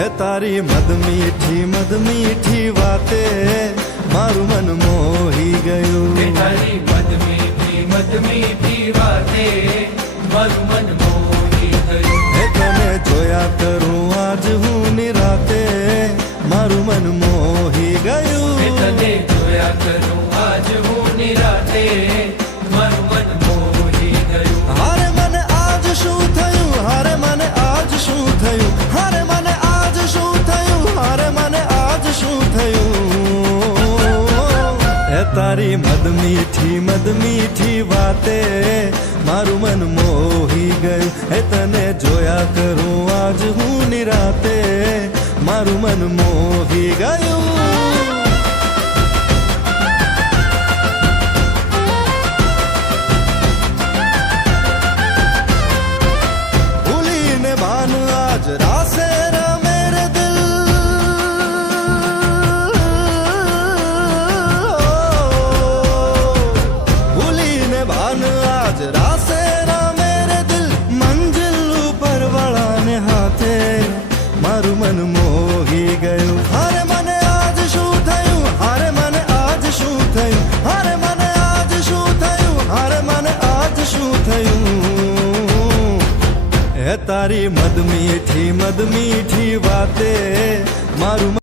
હે તારી મદ મીઠી વાતે મારું મન મોહી ગયું. તારી મદ મીઠી વાતે મારું મન મોહી ગયું. હે તને જોયા કરું આજ હું નિરાતે મારું મન મોહી ગયું. તને જોયા કરું આજ હું નિરાતે મારું મન મોહી ગયું. હારે મને આજ શું થયું, હારે મને આજ શું થયું, હારે મને આજ શું થયું, હારે મને આજ શું થયું. હે તારી મદ મીઠી વાતે મારું મન મોહી ગયું. હે તને જોયા કરું આજ હું નિરાતે મારું મન મોહી ગયું. रासे मेरे दिल भूली ने भान आज रासे मेरे दिल मंजिल ऊपर वाला ने हाथे मारू मन मोही गયું. हारे मने आज શું થયું, हारे मने आज શું થયું, हारे मने आज શું થયું, हारे मने आज શું થયું. હે તારી મદ મીઠી વાતે મારું